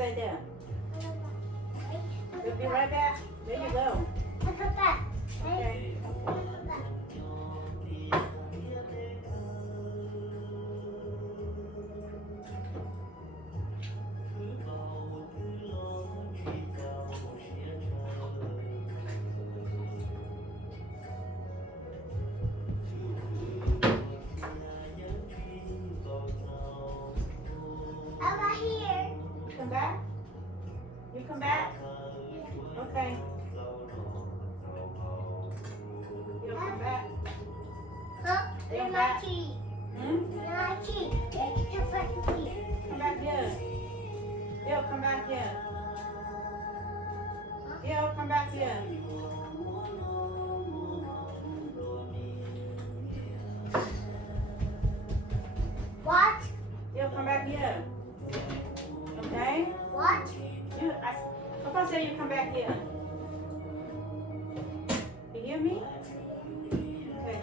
stay there. We'll be right back. There you go. Okay. You come back? You come back? Okay. You'll come back? You'll back? Hmm? Come back here. You'll come back here. You'll come back here. What? You'll come back here. Okay? What? Papa said you come back here. You hear me? Okay.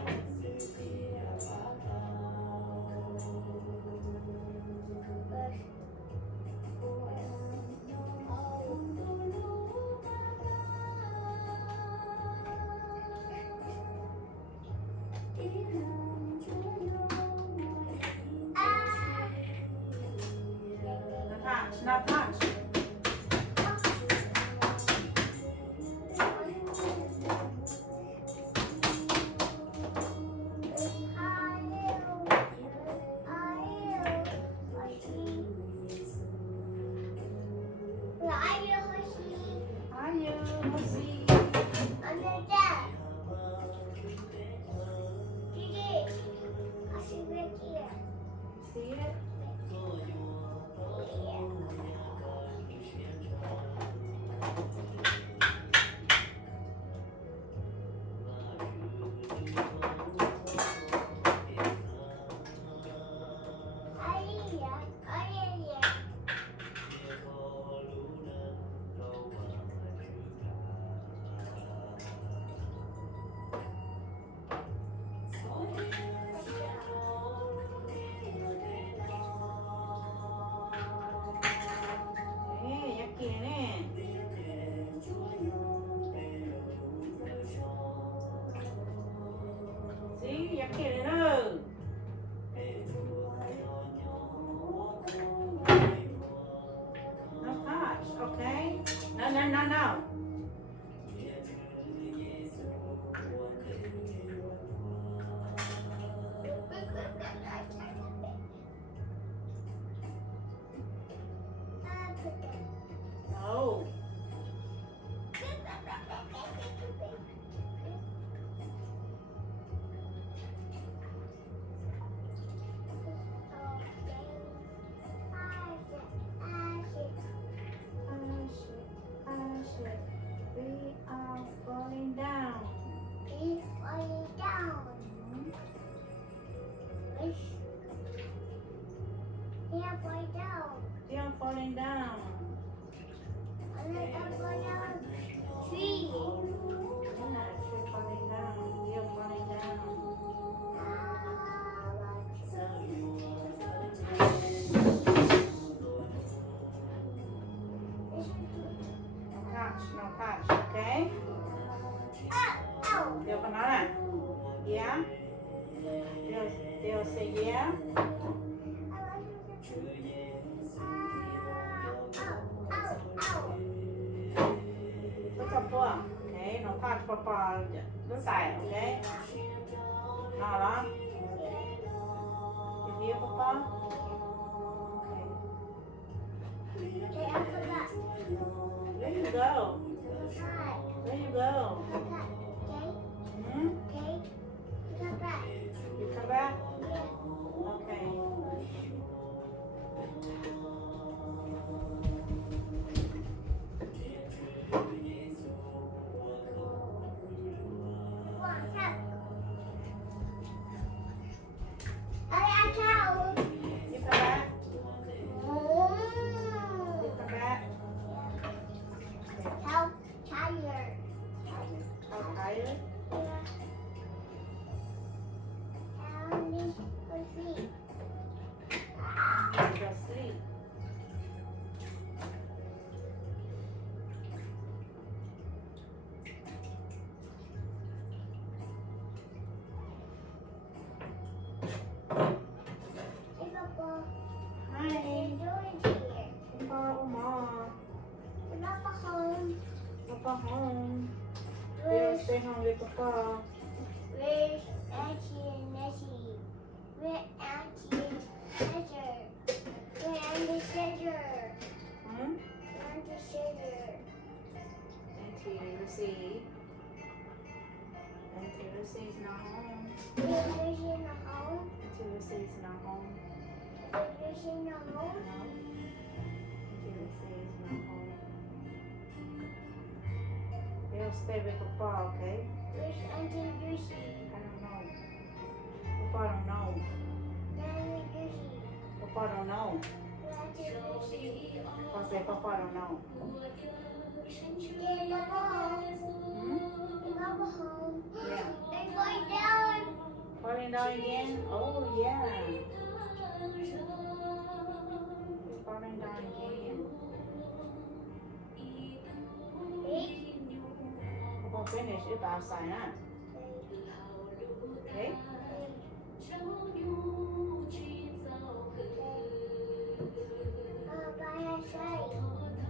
Now punch. Are you? Let's see. See it? Hey, jag quieren. See, jag quieren. Oh. No touch, okay? No. No. We are falling down. It's falling down. We are falling down. We are falling down. We are falling down. Tree. We're not actually falling down. We are falling down. No touch, okay? They'll come out. Yeah? They'll say yeah. Look up for, okay? No touch Papa. This side, okay? Now, you hear Papa? There you go. There you go. Hmm? You come back? Okay. You come back? You come back? Hey, Papa. Hi. What are you doing here? Papa, Oma. Is Papa home? Papa home. Yeah, Where's, stay home with Papa. where's Auntie and Nessie? Where Auntie and Treasure? Where Auntie Treasure? Hmm? Where Auntie Treasure? Auntie Lucy. Auntie Lucy's not home. Where's Lucy in the home? Auntie Lucy's not home. Where's Lucy in the home? No. Auntie Lucy's not home. They'll stay with Papa, okay? Where's Auntie Lucy? I don't know. Papa don't know. Auntie Lucy. Papa don't know. Where's Auntie Lucy? Papa say Papa don't know. Yeah, Papa home. Hmm? Is Papa home? Yeah. They're going down. Falling down again? Oh yeah. You're falling down again. Hey. Papa finish it outside, huh? Okay?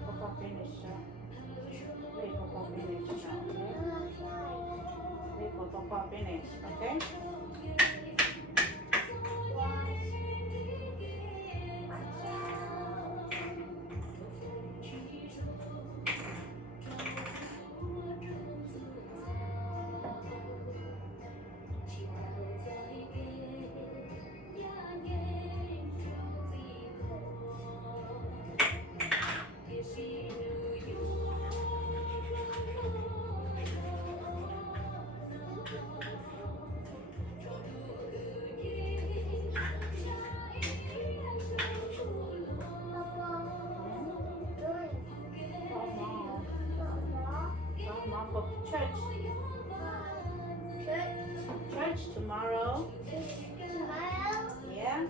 Papa finish, wait for Papa finish now, okay? Wait for Papa finish, okay? Mom go to church. Church tomorrow. Yeah?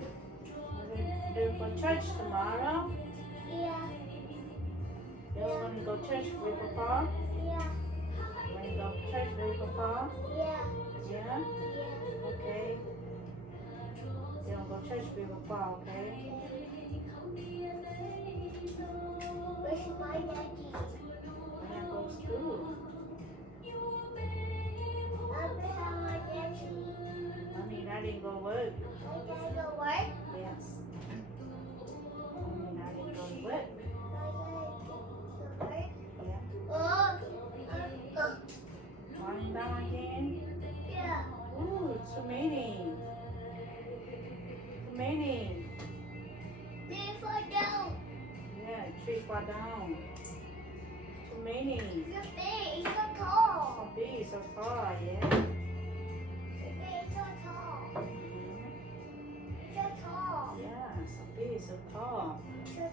We're going to go church tomorrow. You're going to go church with Papa. When you go to church with Papa. Yeah? Okay. You're going to go church with Papa, okay? When I go to school. Mommy, I didn't go work. Yes. Mommy, I didn't go to work. Yeah. Falling down again. Ooh, too many. Too many. Yeah, tree fall down. Too many. So big, so tall, yeah. Mhm. Yeah, so big, so tall. Yeah.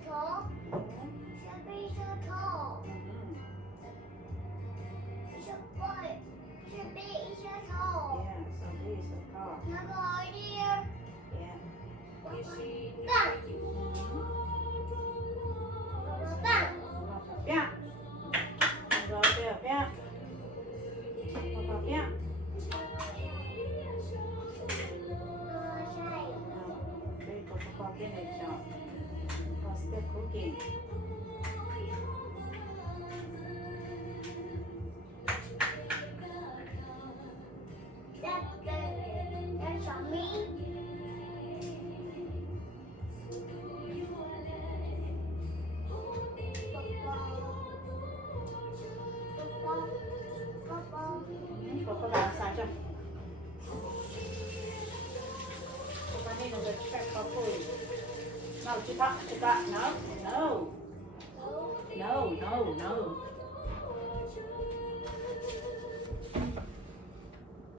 Mhm. Yeah, so big, so tall. Yeah. Yeah. Go up there, yeah. Papa, yeah. Wait for Papa finish up. Papa's still cooking. That's on me. Papa vào xài cho. Papa need to go check for food. No, check up, no. No, no, no.